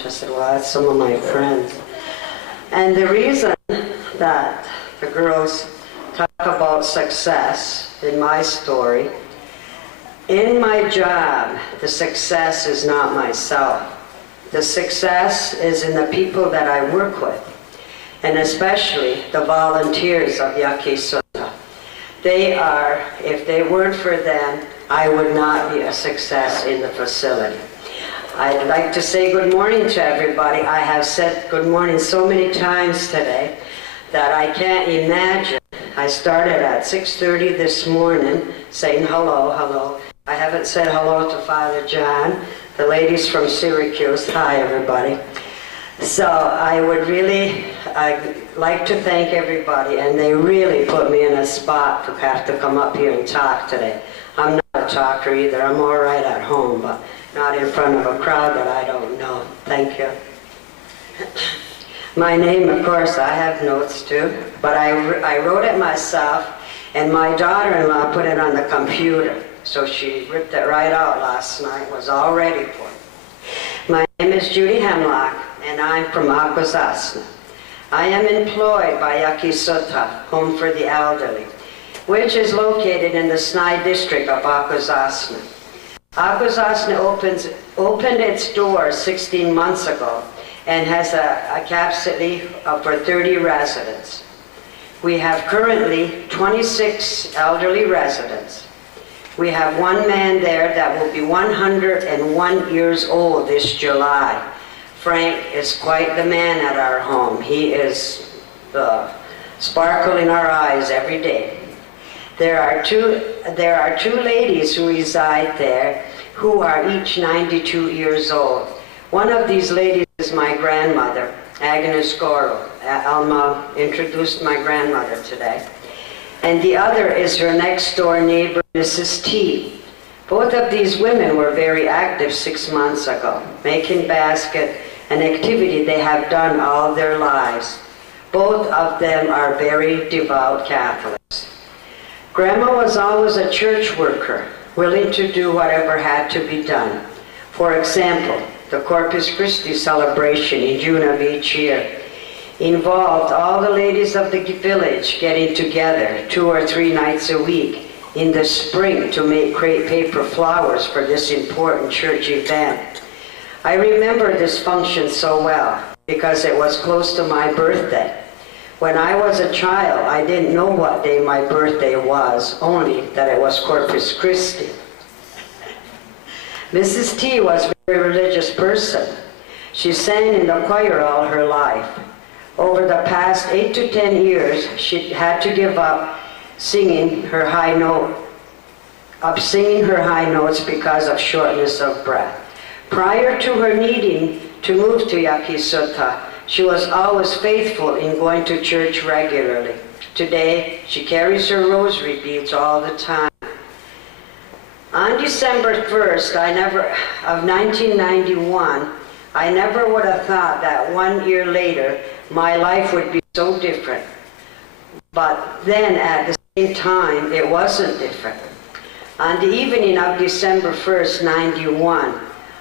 I said, well, that's some of my friends. And the reason that the girls talk about success in my story, in my job, the success is not myself. The success is in the people that I work with, and especially the volunteers of Yaki Sutta. They are, if they weren't for them, I would not be a success in the facility. I'd like to say good morning to everybody. I have said good morning so many times today that I can't imagine. I started at 6:30 this morning saying hello, hello. I haven't said hello to Father John, the ladies from Syracuse. Hi, everybody. So I would really like to thank everybody, and they really put me in a spot to have to come up here and talk today. I'm not a talker either. I'm all right at home, but not in front of a crowd that I don't know. Thank you. My name, of course, I have notes too, but I wrote it myself, and my daughter-in-law put it on the computer. So she ripped it right out last night, was all ready for it. My name is Judy Hemlock, and I'm from Akwesasne. I am employed by Yaki Sutta, Home for the Elderly, which is located in the Snai district of Akwesasne. Akwesasne opened its doors 16 months ago and has a capacity for 30 residents. We have currently 26 elderly residents. We have one man there that will be 101 years old this July. Frank is quite the man at our home. He is the sparkle in our eyes every day. There are two ladies who reside there who are each 92 years old. One of these ladies is my grandmother, Agnes Goro. Alma introduced my grandmother today. And the other is her next door neighbor, Mrs. T. Both of these women were very active 6 months ago, making basket, an activity they have done all their lives. Both of them are very devout Catholics. Grandma was always a church worker, willing to do whatever had to be done. For example, the Corpus Christi celebration in June of each year involved all the ladies of the village getting together 2 or 3 nights a week in the spring to make crepe paper flowers for this important church event. I remember this function so well because it was close to my birthday. When I was a child, I didn't know what day my birthday was, only that it was Corpus Christi. Mrs. T was a very religious person. She sang in the choir all her life. Over the past 8 to 10 years, she had to give up singing her high notes because of shortness of breath. Prior to her needing to move to Yaki Sutta, she was always faithful in going to church regularly. Today, she carries her rosary beads all the time. On December 1st, of 1991, I never would have thought that 1 year later, my life would be so different. But then at the same time, it wasn't different. On the evening of December 1st, 91,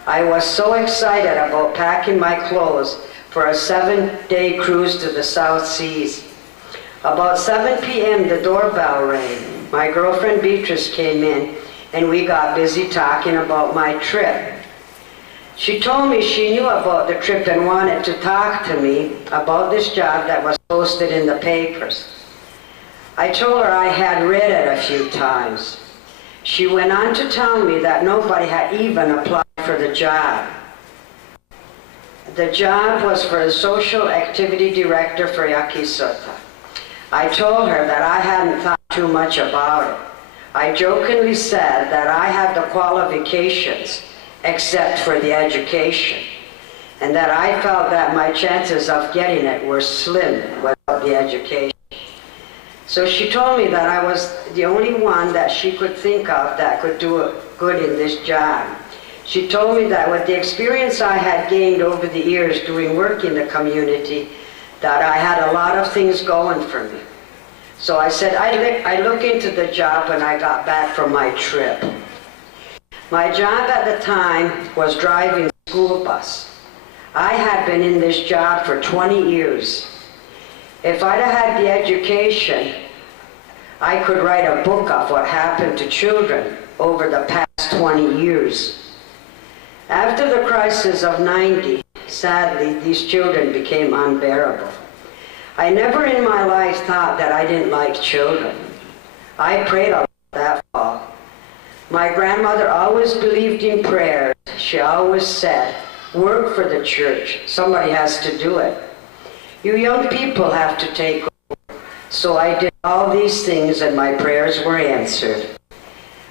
I was so excited about packing my clothes for a 7-day cruise to the South Seas. About 7 p.m., the doorbell rang. My girlfriend Beatrice came in, and we got busy talking about my trip. She told me she knew about the trip and wanted to talk to me about this job that was posted in the papers. I told her I had read it a few times. She went on to tell me that nobody had even applied for the job. The job was for a social activity director for Yaki Sutta. I told her that I hadn't thought too much about it. I jokingly said that I had the qualifications except for the education, and that I felt that my chances of getting it were slim without the education. So she told me that I was the only one that she could think of that could do good in this job. She told me that with the experience I had gained over the years doing work in the community, that I had a lot of things going for me. So I said I'd look into the job when I got back from my trip. My job at the time was driving the school bus. I had been in this job for 20 years. If I'd have had the education, I could write a book of what happened to children over the past 20 years. After the crisis of '90, sadly, these children became unbearable. I never in my life thought that I didn't like children. I prayed a lot that fall. My grandmother always believed in prayers. She always said, work for the church. Somebody has to do it. You young people have to take over. So I did all these things and my prayers were answered.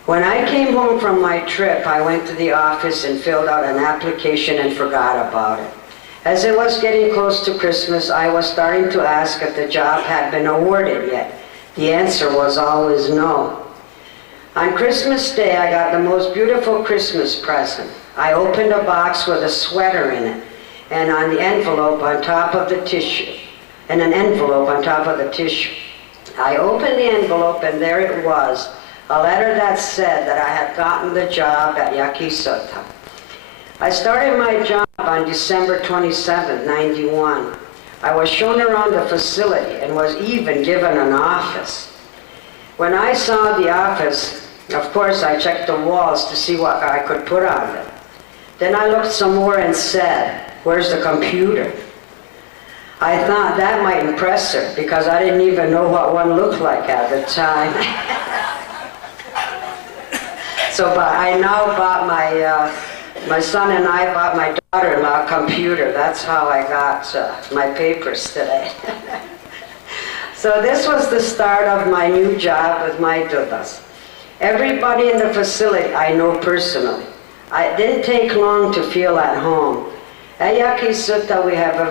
When I came home from my trip, I went to the office and filled out an application and forgot about it. As it was getting close to Christmas, I was starting to ask if the job had been awarded yet. The answer was always no. On Christmas Day, I got the most beautiful Christmas present. I opened a box with a sweater in it, and on the envelope on top of the tissue, and an envelope on top of the tissue. I opened the envelope, and there it was, a letter that said that I had gotten the job at Yakisota. I started my job on December 27, '91. I was shown around the facility and was even given an office. When I saw the office, of course I checked the walls to see what I could put on them. Then I looked some more and said, where's the computer? I thought that might impress her because I didn't even know what one looked like at the time. But I now bought my son and I bought my daughter-in-law a computer. That's how I got my papers today. So this was the start of my new job with my dudas. Everybody in the facility I know personally. It didn't take long to feel at home. At Yakisota we have a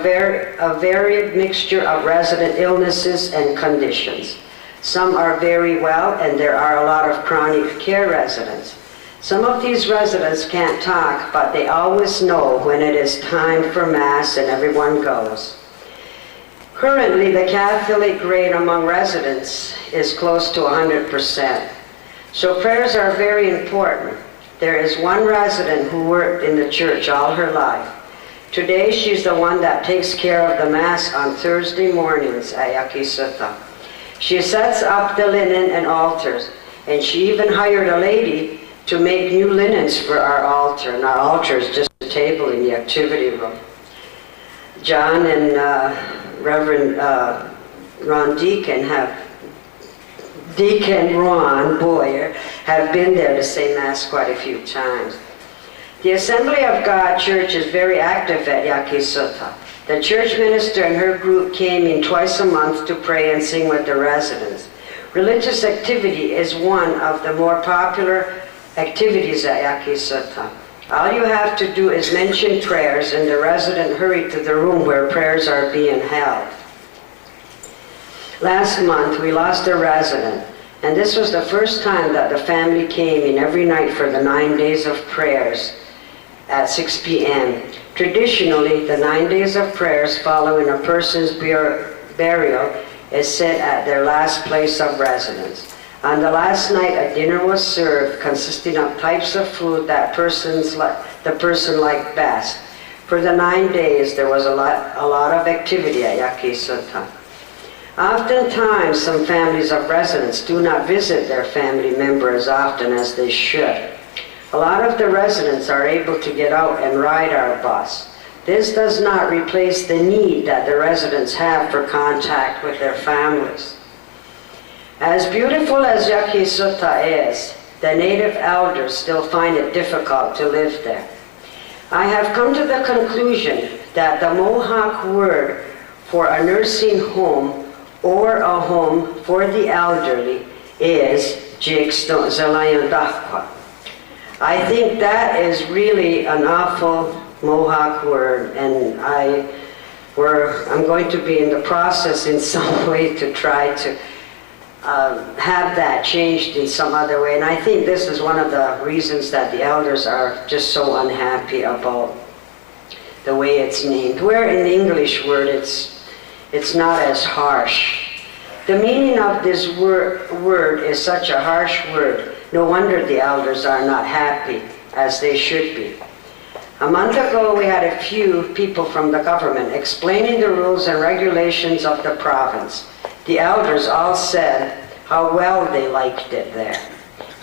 varied mixture of resident illnesses and conditions. Some are very well, and there are a lot of chronic care residents. Some of these residents can't talk, but they always know when it is time for Mass and everyone goes. Currently, the Catholic rate among residents is close to 100%. So prayers are very important. There is one resident who worked in the church all her life. Today, she's the one that takes care of the Mass on Thursday mornings at Yakisota. She sets up the linen and altars, and she even hired a lady to make new linens for our altar, and our altar is just a table in the activity room. John and Reverend Ron Deacon Ron Boyer have been there to say Mass quite a few times. The Assembly of God Church is very active at Yakisota. The church minister and her group came in twice a month to pray and sing with the residents. Religious activity is one of the more popular activities at Yakisota. All you have to do is mention prayers and the resident hurry to the room where prayers are being held. Last month we lost a resident, and this was the first time that the family came in every night for the 9 days of prayers at 6 p.m. Traditionally, the 9 days of prayers following a person's burial is said at their last place of residence. On the last night, a dinner was served consisting of types of food that the person liked best. For the 9 days, there was a lot of activity at Yakisota. Oftentimes, some families of residents do not visit their family member as often as they should. A lot of the residents are able to get out and ride our bus. This does not replace the need that the residents have for contact with their families. As beautiful as Yakisota is, the native elders still find it difficult to live there. I have come to the conclusion that the Mohawk word for a nursing home or a home for the elderly is Jigstozalayan. I think that is really an awful Mohawk word, and I'm going to be in the process in some way to try to have that changed in some other way. And I think this is one of the reasons that the elders are just so unhappy about the way it's named. Where in the English word it's not as harsh. The meaning of this word is such a harsh word. No wonder the elders are not happy, as they should be. A month ago, we had a few people from the government explaining the rules and regulations of the province. The elders all said how well they liked it there.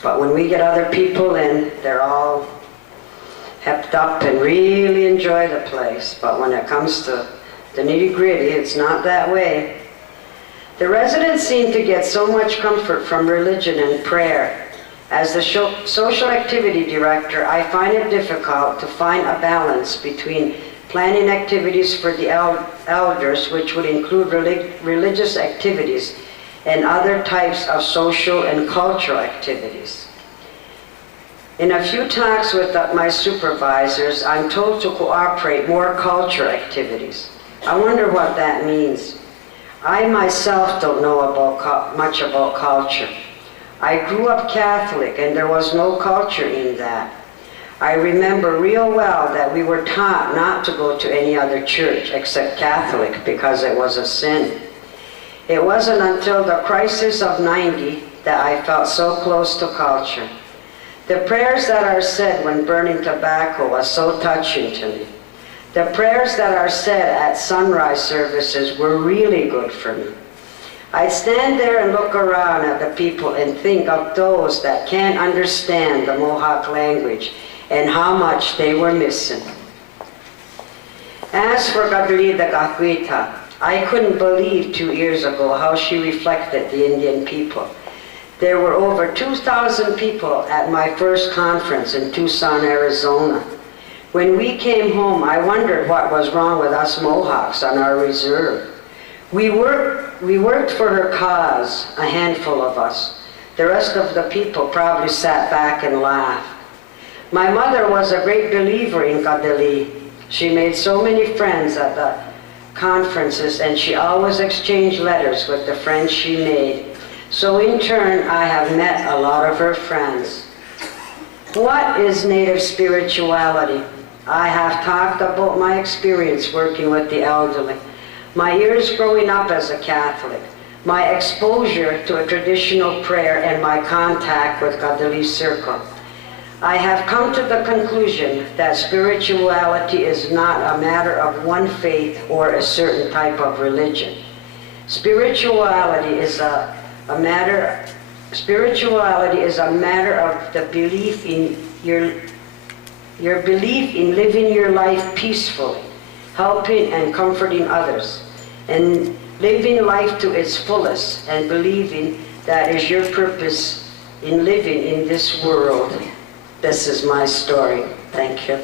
But when we get other people in, they're all hepped up and really enjoy the place. But when it comes to the nitty-gritty, it's not that way. The residents seem to get so much comfort from religion and prayer. As the social activity director, I find it difficult to find a balance between planning activities for the elders, which would include religious activities, and other types of social and cultural activities. In a few talks with my supervisors, I'm told to cooperate more culture activities. I wonder what that means. I myself don't know much about culture. I grew up Catholic and there was no culture in that. I remember real well that we were taught not to go to any other church except Catholic because it was a sin. It wasn't until the crisis of '90 that I felt so close to culture. The prayers that are said when burning tobacco was so touching to me. The prayers that are said at sunrise services were really good for me. I'd stand there and look around at the people and think of those that can't understand the Mohawk language and how much they were missing. As for Gadli the Gakwita, I couldn't believe 2 years ago how she reflected the Indian people. There were over 2,000 people at my first conference in Tucson, Arizona. When we came home, I wondered what was wrong with us Mohawks on our reserve. We worked for her cause, a handful of us. The rest of the people probably sat back and laughed. My mother was a great believer in Kadali. She made so many friends at the conferences, and she always exchanged letters with the friends she made. So in turn, I have met a lot of her friends. What is Native spirituality? I have talked about my experience working with the elderly, my years growing up as a Catholic, my exposure to a traditional prayer, and my contact with Kadali Circle. I have come to the conclusion that spirituality is not a matter of one faith or a certain type of religion. Spirituality is a matter of the belief in your belief in living your life peacefully, helping and comforting others, and living life to its fullest and believing that is your purpose in living in this world. This is my story. Thank you.